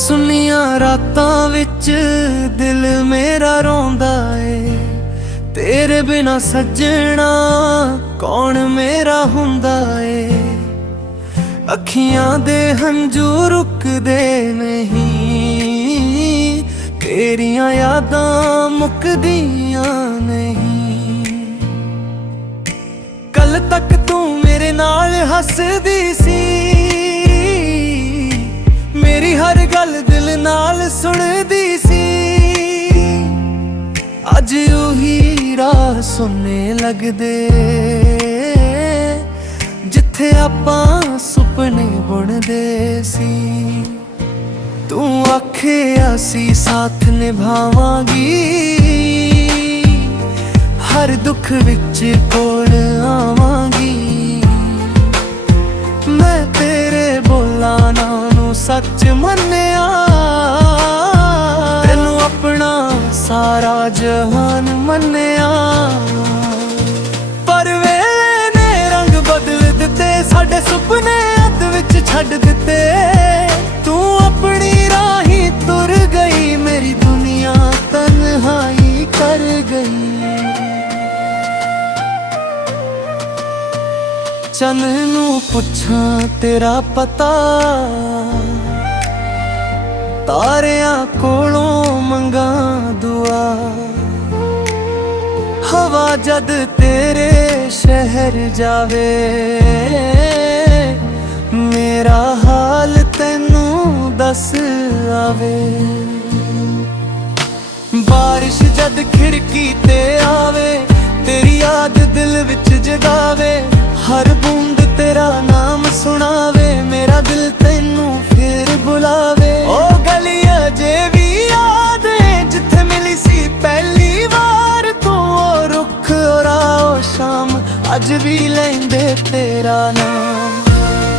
ਸੁੰਨੀਆਂ ਰਾਤਾਂ ਵਿੱਚ ਦਿਲ ਮੇਰਾ ਰੋਂਦਾ ਏ। ਤੇਰੇ ਬਿਨਾ ਸੱਜਣਾ ਕੌਣ ਮੇਰਾ ਹੁੰਦਾ ਏ। ਅੱਖੀਆਂ ਦੇ ਹੰਝੂ ਰੁਕਦੇ ਨਹੀਂ, ਤੇਰੀਆਂ ਯਾਦਾਂ ਮੁੱਕਦੀਆਂ ਨਹੀਂ। ਕੱਲ ਤੱਕ ਤੂੰ ਮੇਰੇ ਨਾਲ ਹੱਸਦੀ ਸੀ, ਮੇਰੀ ਹਰ ਗੱਲ ਦਿਲ ਨਾਲ ਸੁਣਦੀ ਸੀ। ਅੱਜ ਉਹੀ ਰਾਹ ਸੁਣਨੇ ਲੱਗਦੇ ਜਿੱਥੇ ਆਪਾਂ ਸੁਪਨੇ ਬੁਣਦੇ ਸੀ। ਤੂੰ ਆਖਿਆ ਸੀ ਸਾਥ ਨਿਭਾਵਾਂਗੀ, ਹਰ ਦੁੱਖ ਵਿੱਚ ਕੋਲ ਆਵਾਂਗੀ। ਮੈਂ ਤੇਰੇ ਬੋਲਾਂ ਨੂੰ ਸੱਚ ਮੰਨਿਆ, ਤੈਨੂੰ ਆਪਣਾ ਸਾਰਾ ਜਹਾਨ ਮੰਨਿਆ। ਪਰ ਵੇਲੇ ਨੇ ਰੰਗ ਬਦਲ ਦਿੱਤੇ, ਸਾਡੇ ਸੁਪਨੇ ਅੱਧ ਵਿੱਚ ਛੱਡ ਦਿੱਤੇ। ਤੂੰ ਆਪਣੀ ਰਾਹੀਂ ਤੁਰ ਗਈ, ਮੇਰੀ ਦੁਨੀਆ ਤਨਹਾਈ ਕਰ ਗਈ। ਚੰਨ ਨੂੰ ਪੁੱਛਾਂ ਤੇਰਾ ਪਤਾ, ਤਾਰਿਆਂ ਕੋਲੋਂ ਮੰਗਾਂ ਦੁਆ। ਹਵਾ ਜਦ ਤੇਰੇ ਸ਼ਹਿਰ ਜਾਵੇ, ਮੇਰਾ ਹਾਲ ਤੈਨੂੰ ਦੱਸ ਆਵੇ। ਬਾਰਿਸ਼ ਜਦ ਖਿੜਕੀ ਤੇ ਆਵੇ, ਤੇਰੀ ਯਾਦ ਦਿਲ ਵਿੱਚ ਜਗਾਵੇ। ਹਰ ਬੂੰਦ ਤੇਰਾ ਨਾਮ ਸੁਣਾਵੇ, ਮੇਰਾ ਦਿਲ ਤੈਨੂੰ ਫਿਰ ਬੁਲਾਵੇ। ਉਹ ਗਲੀ ਅਜੇ ਵੀ ਯਾਦ ਏ ਜਿੱਥੇ ਮਿਲੀ ਸੀ ਪਹਿਲੀ ਵਾਰ ਤੂੰ। ਉਹ ਰੁੱਖ ਉਹ ਸ਼ਾਮ ਅੱਜ ਵੀ ਲੈਂਦੇ ਤੇਰਾ ਨਾਮ।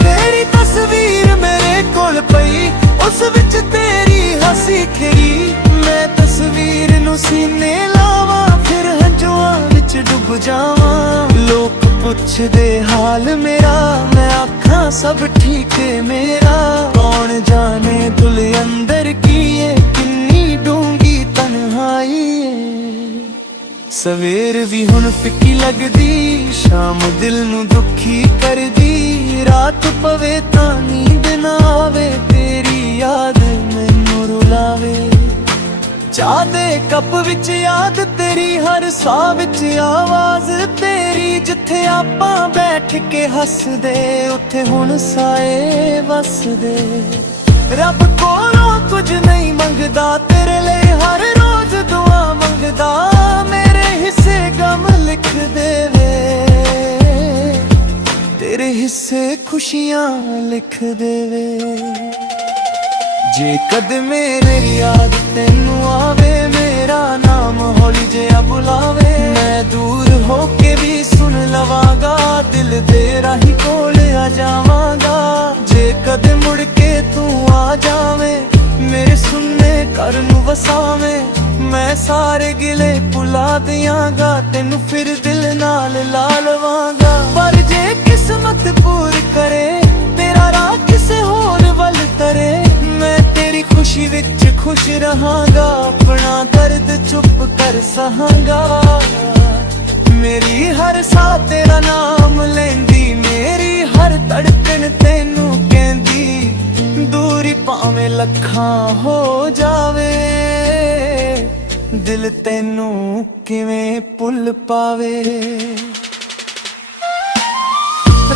ਤੇਰੀ ਤਸਵੀਰ ਮੇਰੇ ਕੋਲ ਪਈ, ਉਸ ਵਿੱਚ ਤੇਰੀ ਹੱਸੀ ਖਿੜੀ। ਮੈਂ ਤਸਵੀਰ ਨੂੰ ਸੀਨੇ ਲਾਵਾਂ, ਫਿਰ ਹੰਝੂਆਂ ਵਿੱਚ ਡੁੱਬ ਜਾਵਾਂ। ਲੋਕ ਪੁੱਛਦੇ ਹਾਲ ਮੇਰਾ, ਮੈਂ ਆਖਾਂ ਸਭ ਠੀਕ ਏ ਮੇਰਾ। ਕੌਣ ਜਾਣੇ ਦਿਲ ਅੰਦਰ ਕੀ ਏ, ਕਿੰਨੀ ਡੂੰਗੀ ਤਨਹਾਈ ਏ। ਸਵੇਰ ਵੀ ਹੁਣ ਫਿੱਕੀ ਲੱਗਦੀ, ਸ਼ਾਮ ਦਿਲ ਨੂੰ ਦੁਖੀ ਕਰਦੀ। ਰਾਤ ਪਵੇ ਤਾਂ ਨੀਂਦ ਨਾ ਆਵੇ, ਤੇਰੀ ਯਾਦ ਮੈਨੂੰ ਰੁਲਾਵੇ। ਚਾਹ ਦੇ ਕੱਪ ਵਿੱਚ ਯਾਦ ਤੇਰੀ, ਹਰ ਸਾਹ ਵਿੱਚ ਆਵਾਜ਼ ਤੇਰੀ। ਜਿੱਥੇ ਆਪਾਂ ਬੈਠ ਕੇ ਹੱਸਦੇ, ਉੱਥੇ ਹੁਣ ਸਾਏ ਵਸਦੇ। ਰੱਬ ਕੋਲੋਂ ਕੁਝ ਨਹੀਂ ਮੰਗਦਾ, ਤੇਰੇ ਲਈ ਹਰ ਰੋਜ਼ ਦੁਆ ਮੰਗਦਾ। ਮੇਰੇ ਹਿੱਸੇ ਗਮ ਲਿਖ ਦੇਵੇ, ਤੇਰੇ ਹਿੱਸੇ ਖੁਸ਼ੀਆਂ ਲਿਖ ਦੇਵੇ। ਜੇ ਕਦ ਮੇਰੇ ਯਾਦ ਤੈਨੂੰ ਆਵੇ, ਮੇਰਾ ਨਾਮ ਹੌਲੀ ਜਿਹਾ ਬੁਲਾਵੇ। ਮੈਂ ਦੂਰ ਹੋ ਕੇ ਵੀ ਸੁਣ ਲਵਾਂਗਾ, ਦਿਲ ਦੇ ਰਾਹੀਂ ਕੋਲ ਆ ਜਾਵਾਂਗਾ। ਜੇ ਕਦੇ ਮੁੜ ਕੇ ਤੂੰ ਆ ਜਾਵੇਂ, ਮੇਰੇ ਸੁਣਨੇ ਘਰ ਨੂੰ ਵਸਾਵੇਂ। ਮੈਂ ਸਾਰੇ ਗਿਲੇ ਭੁਲਾ ਦਿਆਂਗਾ, ਤੈਨੂੰ ਫਿਰ ਦਿਲ ਨਾਲ ਲਾ ਲਵਾਂਗਾ। ਪਰ ਜੇ ਕਿਸਮਤ ਪੂਰੀ ਕਰੇ, ਤੇਰਾ ਰਾਹ ਕਿਸੇ ਹੋਰ ਵੱਲ ਤਰੇ। ਮੈਂ ਤੇਰੀ ਖੁਸ਼ੀ ਵਿੱਚ ਖੁਸ਼ ਰਹਾਂਗਾ, ਆਪਣਾ ਦਰਦ ਚੁੱਪ ਕਰ ਸਹਾਂਗਾ। ਮੇਰੀ ਹਰ ਸਾਹ ਤੇਰਾ ਨਾਮ ਲੈਂਦੀ, ਮੇਰੀ ਹਰ ਧੜਕਣ ਤੈਨੂੰ ਕਹਿੰਦੀ। ਦੂਰੀ ਭਾਵੇਂ ਲੱਖਾਂ ਹੋ ਜਾਵੇ, ਦਿਲ ਤੈਨੂੰ ਕਿਵੇਂ ਭੁੱਲ ਪਾਵੇ।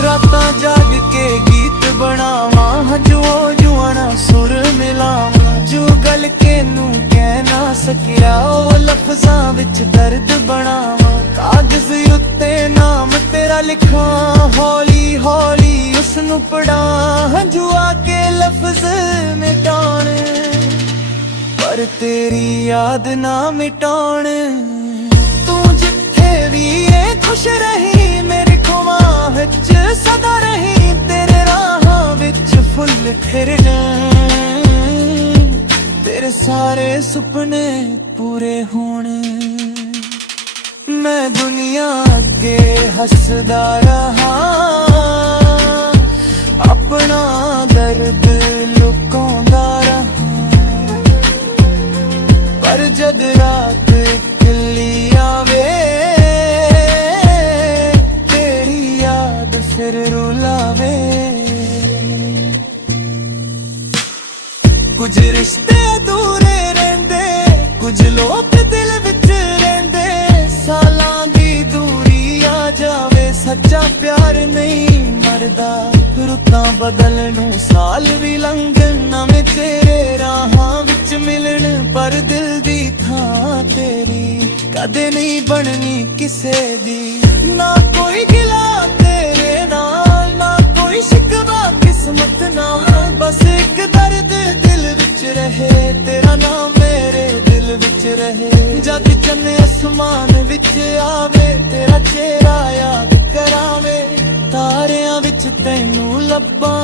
ਰਾਤਾਂ ਜਾਗ ਕੇ ਗੀਤ ਬਣਾਵਾਂ, ਹੰਝੂਆਂ ਜੁਆਣਾ ਸੁਰ ਮਿਲਾਵਾਂ। ਜੋ ਗੱਲ ਕੇ ਨੂੰ ਕਹਿ ਨਾ ਸਕਿਆ, ਉਹ ਲਫ਼ਜ਼ਾਂ ਵਿੱਚ ਦਰਦ ਬਣਾਵਾਂ। ਕਾਗਜ਼ ਉੱਤੇ ਨਾਮ ਤੇਰਾ ਲਿਖਾਂ, ਹੌਲੀ ਹੌਲੀ ਉਸਨੂੰ ਪੜਾਂ। ਹੰਝੂਆਂ ਕੇ ਲਫ਼ਜ਼ ਮਿਟਾਉਣ, ਪਰ ਤੇਰੀ ਯਾਦ ਨਾ ਮਿਟਾਉਣ। ਤੂੰ ਜਿੱਥੇ ਵੀ ਏ ਖੁਸ਼ ਰਹੀ, ਮੇਰੇ ਖੁਮਾਂ ਵਿੱਚ ਸਦਾ ਰਹੀ। ਤੇਰੇ ਰਾਹਾਂ ਵਿੱਚ ਫੁੱਲ ਖਿੜਨ, ਤੇਰੇ ਸਾਰੇ ਸੁਪਨੇ ਪੂਰੇ ਹੋਣ। ਮੈਂ ਦੁਨੀਆ ਅੱਗੇ ਹੱਸਦਾ ਰਹਾ, ਆਪਣਾ ਦਰਦ ਲੁਕਾਉਂਦਾ ਰਹਾ। जद रात इकली आवे, तेरी याद फिर रुलावे। कुछ रिश्ते अधूरे रहंदे, कुछ लोग दिल विच रहंदे, सालां दी दूरी आ जावे, सच्चा प्यार नहीं मरदा। रुतां बदलण नूं साल भी लंघण, नवें तेरे राहां विच मिलण, पर दिल दी थां तेरी कदे नहीं बननी किसे दी। ना कोई गिला तेरे नाल, ना कोई शिकवा किस्मत नाल, बस एक दर्द दिल विच रहे, तेरा नाम मेरे दिल विच रहे। जद चन्ने आसमान विच आवे, तेरा चेहरा याद करावे, तारियां विच तैनू लब्बां,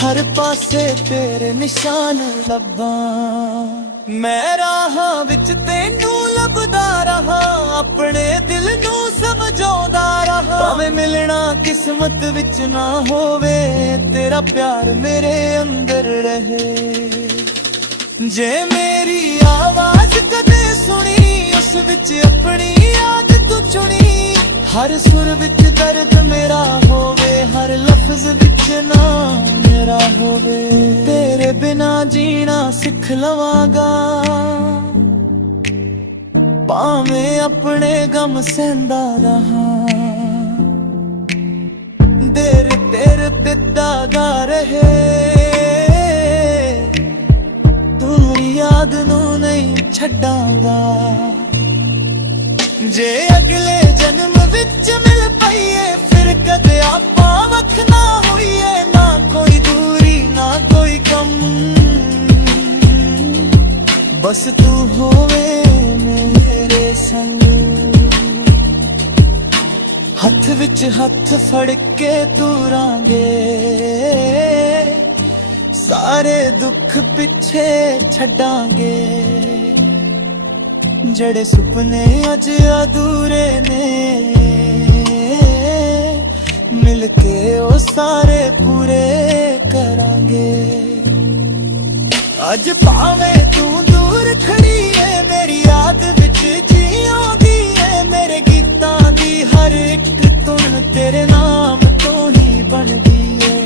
हर पासे तेरे निशान लब्बां। मैं राहां विच तैनू लभदा रहा, अपने दिल नू समझौंदा रहा। भावें मिलना किस्मत विच ना होवे, तेरा प्यार मेरे अंदर रहे। जे मेरी आवाज कदे सुनी, उस विच अपनी याद तू चुनी। हर सुर विच दर्द मेरा होवे, हर लफ्ज विच नाम मेरा होवे। तेरे बिना जीना सिख लवांगा, भावें अपने गम सहंदा रहां। देर तेरे दिदा गा रहे, तेरी याद नू नहीं छड्डांगा। जे अगले जन्म विच मिल पाइए, फिर कदे आपां वख ना होइए। ना कोई दूरी ना कोई कम, बस तू होवे मेरे संग। हथ विच हथ फड़ के तुरांगे, सारे दुख पिछे छड्डांगे। जड़े सुपने अज अधूरे ने, मिलके ओ सारे पूरे करांगे। अज भावे तू दूर खड़ी है, मेरी याद विच जीओंदी है। मेरे गीतां दी हर एक धुन तेरे नाम तो ही बनदी है।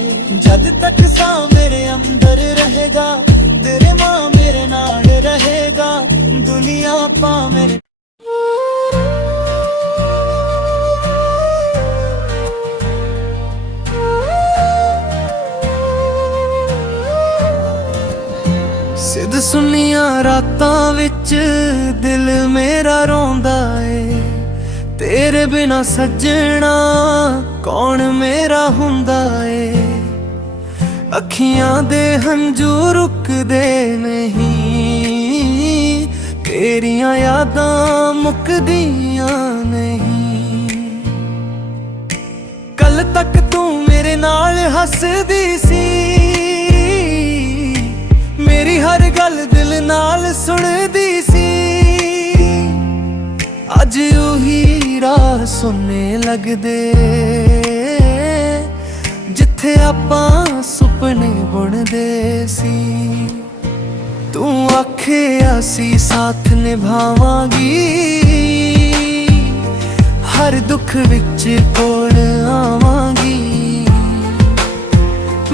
जद तक सा मेरे अंदर रहेगा, तेरे मां मेरे नाल रहेगा, दुनिया पा मेरे। सिद्ध सुनिया रातां विच दिल मेरा रोंदा ए, तेरे बिना सजना कौन मेरा हुंदा ए। अखियां दे हंजू रुकदे नहीं, तेरियां यादां मुकदियां नहीं। कल तक तू मेरे नाल हसदी सी, मेरी हर गल दिल नाल सुनदी सी। अज उही राह सुनने लगदे, जिथे आपां सुपने बुनदे सी। तू आखिया सी साथ निभावांगी, हर दुख विच कोल आवांगी।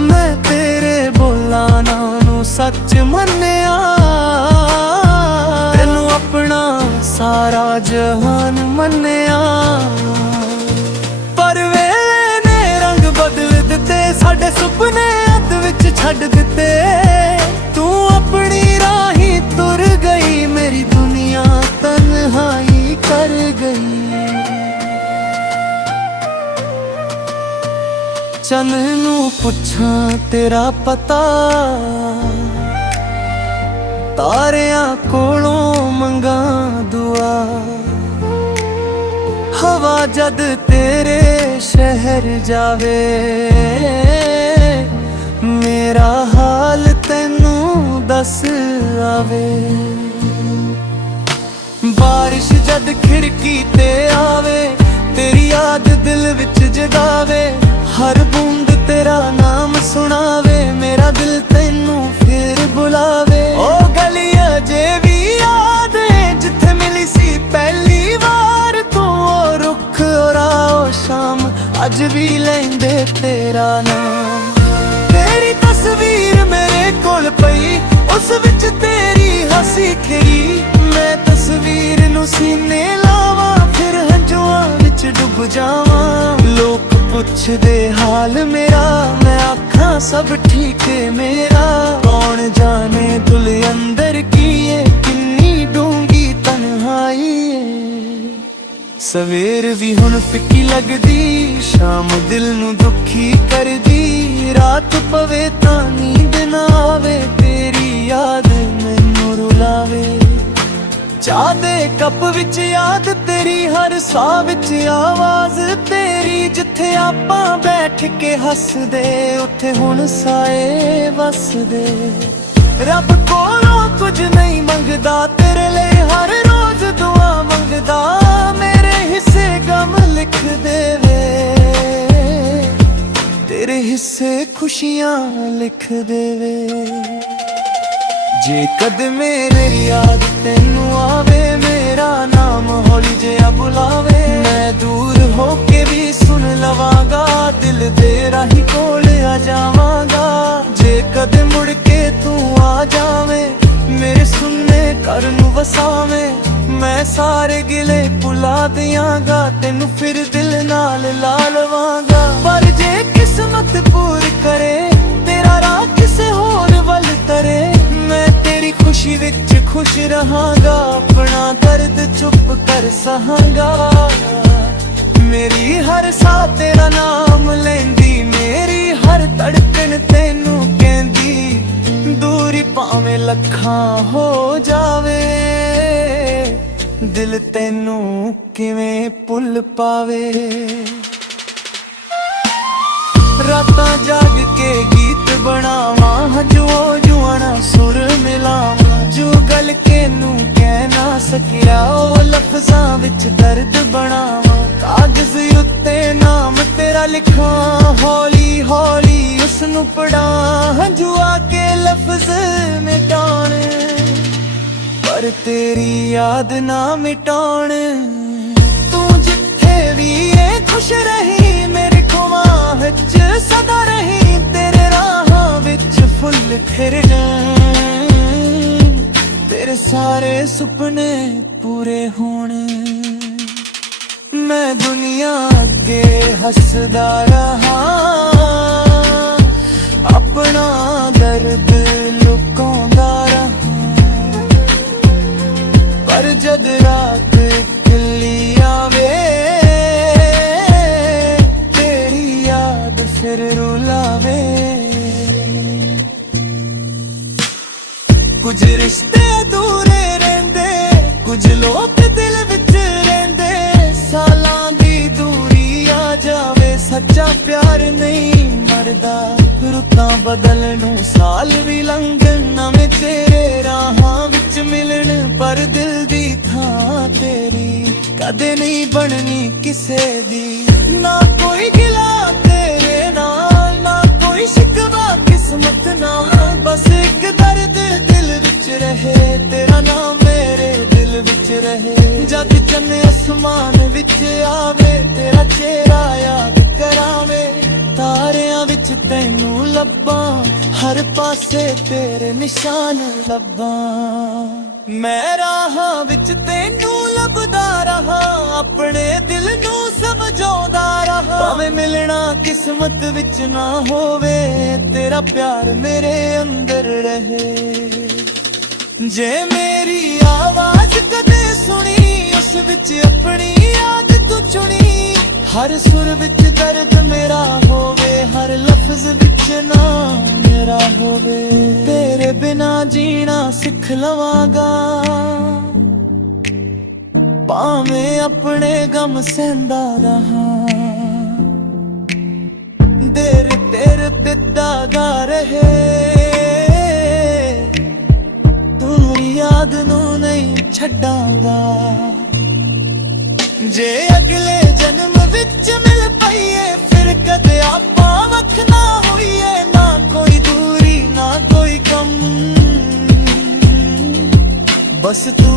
मैं तेरे बोलां नू सच मन्निया, तेनू अपना सारा जहान मन्निया। पर वेले ने रंग बदल दिते, साडे सुपने अध विच छड्ड दिते। तू अपनी राही तुर गई, मेरी दुनिया तन्हाई कर गई। चन नू पुछां तेरा पता, तारियां कोलों मंगा दुआ। हवा जद तेरे शहर जावे, मेरा हाल तैनू दस आवे। बारिश जद खिड़की ते आवे, तेरी याद दिल विच जगावे। हर बूंद तेरा नाम सुनावे, मेरा दिल तैनू फिर बुलावे। ओ गलियां जे भी याद है तेरा नाम। तेरी तस्वीर मेरे कोल पई, उस विच तेरी हसी खिरी। मैं तस्वीर नू सीने लावां, फिर हंजुआं विच डुब जावां। लोग पुछदे हाल मेरा, मैं आखां सब ठीक है मेरा। कौन जाने दिल अंदर की है, किन्नी डूंगी तन्हाई है। सवेर भी हुण फिक्की लगदी, शाम दिल नू दुखी करदी। रात पवे तां नींद ना आवे, तेरी याद मैनू रुलावे। चाह दे कप विच याद तेरी, हर साह विच आवाज तेरी। जिथे आपां बैठ के हसदे, उत्थे हुण साए वसदे। रब कोलों कुछ नहीं मंगदा, तेरे लिए हर रोज दुआ मंगदा। मेरे हिस्से गम लिख देवे, तेरे हिस्से खुशियां लिख देवे। जे कद मेरे याद तेनू आवे, मेरा नाम हौली जिहा बुलावे। मैं दूर होके भी सुन लवांगा, दिल दे राही कोल आ जावांगा। जे कद मुड़ के तू आ जावे, मेरे सुनने घर नू वसावे। मैं सारे गिले भुला दियांगा, तेनू फिर दिल नाल ला लवांगा। पर जे किस्मत पूरी करे, तेरा राह किसे होर वल तरे। मैं तेरी खुशी विच खुश रहांगा, अपना दर्द चुप कर सहांगा। मेरी हर साह तेरा नाम लेंदी, मेरी हर धड़कन तेनू कहंदी। दूरी भावें लखां हो जावे, दिल तेनू किवें भुल पावे। रातां जाग के गीत बनावां, हंजुओ जुआना सुर मिलावां। जो गल के नू कह ना सकिया, ओ लफ्जां विच दर्द बनावां। कागज उत्ते नाम तेरा लिखां, हौली हौली उसनू पढ़ां। हंजुआ के लफ्ज मिटाण, पर तेरी याद ना मिटाण। तू जिथे भी है खुश रही, मेरे खुआं विच सदा रही। तेरे राहां विच फुल खिरन, तेरे सारे सुपने पूरे होण। मैं दुनिया अगे हसदा रहा, अपना दर्द लुकाउंदा रहा। पर जद रात इकली आवे, तेरी याद फिर रुलावे। कुछ रिश्ते अधूरे रहिंदे, कुछ लोग दिल विच रहिंदे। सालां दी दूरी आ जावे, सच्चा प्यार नहीं मरदा। रुतां बदलनों साल भी लंघन, नवें तेरे राहां विच मिलन। पर दिल दी थां तेरी कदे नहीं बननी किसे दी। ना कोई गिला तेरे नाल, ना कोई शिकवा किस्मत नाल। बस एक दर्द दिल विच रहे, तेरा नाम मेरे दिल विच रहे। जद चन्ने आसमान विच आवे, तेरा चेहरा याद करावे। तारियां विच तैनू लब्बां, हर पासे तेरे निशान लब्बां। मैं राहां विच तैनू लभदा रहा, अपने दिल नू समझाउंदा रहा। भावें मिलना किस्मत विच ना होवे, तेरा प्यार मेरे अंदर रहे। जे मेरी आवाज कदे सुनी, उस विच अपनी याद तू चुनी। हर सुर विच दर्द मेरा होवे, हर लफ्ज विच नाम मेरा होवे। तेरे बिना जीना सिख लवांगा, भावें अपने गम सहंदा रहा। देर तेरे दिदा गा रहे, तेरी याद नू नहीं छड्डांगा। जे अगले जन्म विच मिल पाइए, फिर कदे आपां वख ना होइए। ना कोई दूरी ना कोई गम, बस तू